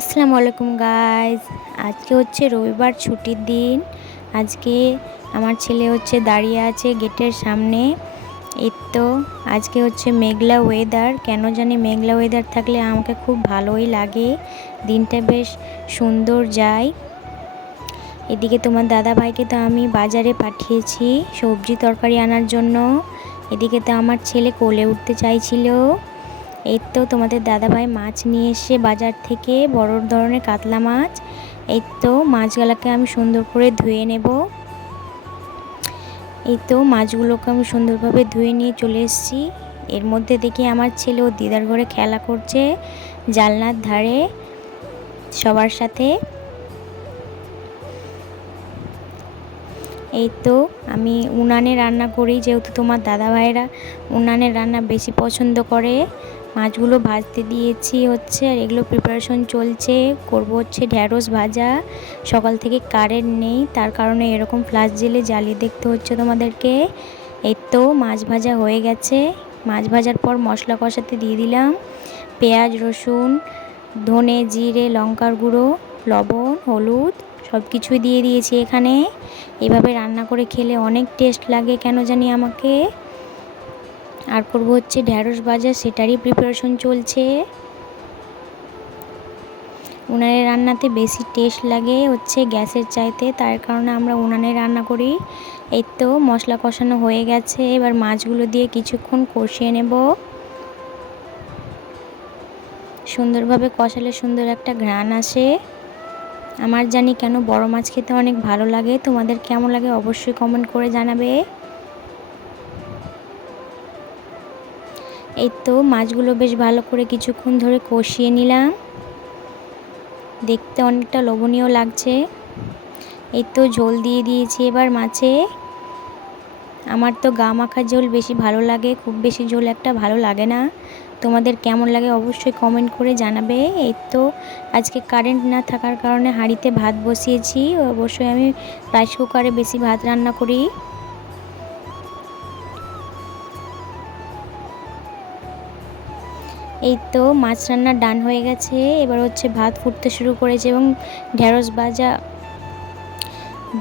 আসসালামু আলাইকুম গাইজ। আজকে হচ্ছে রবিবার, ছুটির দিন। আজকে আমার ছেলে দাঁড়িয়ে আছে গেটের সামনে। এই তো আজকে মেঘলা ওয়েদার। কেন জানি মেঘলা ওয়েদার থাকলে আমাকে খুব ভালোই লাগে, দিনটা বেশ সুন্দর যায়। এদিকে তোমার দাদা ভাইকে তো আমি বাজারে পাঠিয়েছি সবজি তরকারি আনার জন্য। এদিকে তো আমার ছেলে কোলে উঠতে চাইছিল। এই তো তোমাদের দাদাভাই মাছ নিয়ে এসে বাজার থেকে বড় ধরনের কাতলা মাছ। এই তো মাছগুলোকে আমি সুন্দর করে ধুয়ে নেব। এই তো মাছগুলোকে আমি সুন্দরভাবে ধুয়ে নিয়ে চলে এসেছি। এর মধ্যে দেখি আমার ছেলে ও দিদার ঘরে খেলা করছে জানলার ধারে সবার সাথে। এই তো আমি উনানে রান্না করি, যেহেতু তোমার দাদাভাইরা উনানের রান্না বেশি পছন্দ করে। মাছগুলো ভাজতে দিয়েছি আর এগুলো প্রিপারেশন চলছে। করব ঢ্যাঁড়স ভাজা। সকাল থেকে কারেন্ট নেই, তার কারণে এরকম ফ্ল্যাশ জেলে জ্বালিয়ে দেখতে হচ্ছে তোমাদেরকে। এই তো মাছ ভাজা হয়ে গেছে। মাছ ভাজার পর মশলা কষাতে দিয়ে দিলাম পেঁয়াজ, রসুন, ধনে, জিরে, লঙ্কার গুঁড়ো, লবণ, হলুদ সব কিছুই দিয়ে দিয়েছি এখানে। এভাবে রান্না করে খেলে অনেক টেস্ট লাগে কেন জানি আমাকে। আর করব ঢ্যাঁড়স ভাজা, সেটারই প্রিপারেশন চলছে। উনানের রান্নাতে বেশি টেস্ট লাগে গ্যাসের চাইতে, তার কারণে আমরা উনানে রান্না করি। এই তো মশলা কষানো হয়ে গেছে, এবার মাছগুলো দিয়ে কিছুক্ষণ কষিয়ে নেব। সুন্দরভাবে কষালে সুন্দর একটা ঘ্রাণ আসে। আমার জানি কেন বড় মাছ খেতে অনেক ভালো লাগে। তোমাদের কেমন লাগে অবশ্যই কমেন্ট করে জানাবে। এই তো মাছগুলো বেশ ভালো করে কিছুক্ষণ ধরে কষিয়ে নিলাম, দেখতে অনেকটা লোভনীয় লাগছে। এই তো ঝোল দিয়ে দিয়েছি এবার মাছে। আমার তো গা মাখা ঝোল বেশি ভালো লাগে, খুব বেশি ঝোল একটা ভালো লাগে না। তোমাদের কেমন লাগে অবশ্যই কমেন্ট করে জানাবে। এই তো আজকে কারেন্ট না থাকার কারণে হাঁড়িতে ভাত বসিয়েছি। অবশ্যই আমি রাইস কুকারে বেশি ভাত রান্না করি। এই তো মাছ রান্না ডান হয়ে গেছে। এবার ভাত ফুটতে শুরু করেছে এবং ঢ্যাঁড়স ভাজা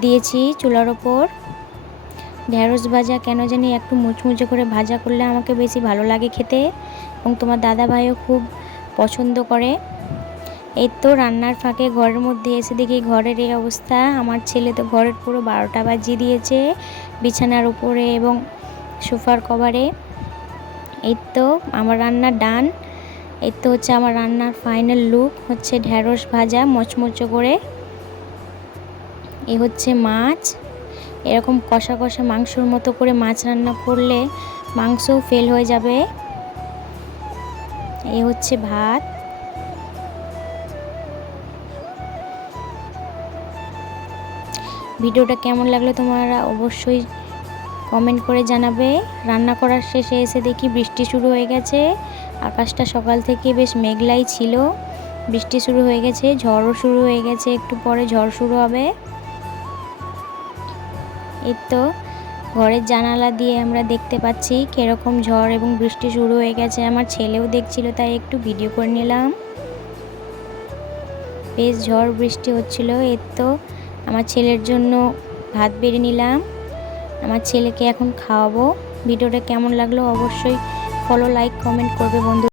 দিয়েছি চুলার ওপর। ঢ্যাঁড়স ভাজা কেন জানি একটু মুচমুচে করে ভাজা করলে আমাকে বেশি ভালো লাগে খেতে, এবং তোমার দাদা ভাইও খুব পছন্দ করে। এই তো রান্নার ফাঁকে ঘরের মধ্যে এসে দেখি ঘরের এই অবস্থা। আমার ছেলে তো ঘরের পুরো 12টা বাজিয়ে দিয়েছে বিছানার উপরে এবং সোফার কভারে। এই তো আমার রান্না ডান। এই তো আমার রান্নার ফাইনাল লুক ঢ্যাঁড়স ভাজা মচমচে করে। এই মাছ। এরকম কষা কষা মাংসর মতো করে মাছ রান্না করলে মাংসও ফেল হয়ে যাবে। এই ভাত। ভিডিওটা কেমন লাগলো তোমরা অবশ্যই কমেন্ট করে জানাবে। রান্না করার শেষে এসে দেখি বৃষ্টি শুরু হয়ে গেছে। আকাশটা সকাল থেকে বেশ মেঘলাই ছিল, বৃষ্টি শুরু হয়ে গেছে, ঝড়ও শুরু হয়ে গেছে, একটু পরে ঝড় শুরু হবে। এই তো ঘরের জানালা দিয়ে আমরা দেখতে পাচ্ছি কিরকম ঝড় এবং বৃষ্টি শুরু হয়ে গেছে। আমার ছেলেও দেখছিল, তাই একটু ভিডিও করে নিলাম। বেশ ঝড় বৃষ্টি হচ্ছিল। এই তো আমার ছেলের জন্য ভাত বেড়ে নিলাম, আমার ছেলেকে এখন খাওয়াবো। ভিডিওটা কেমন লাগলো অবশ্যই ফলো, লাইক, কমেন্ট করবে বন্ধু।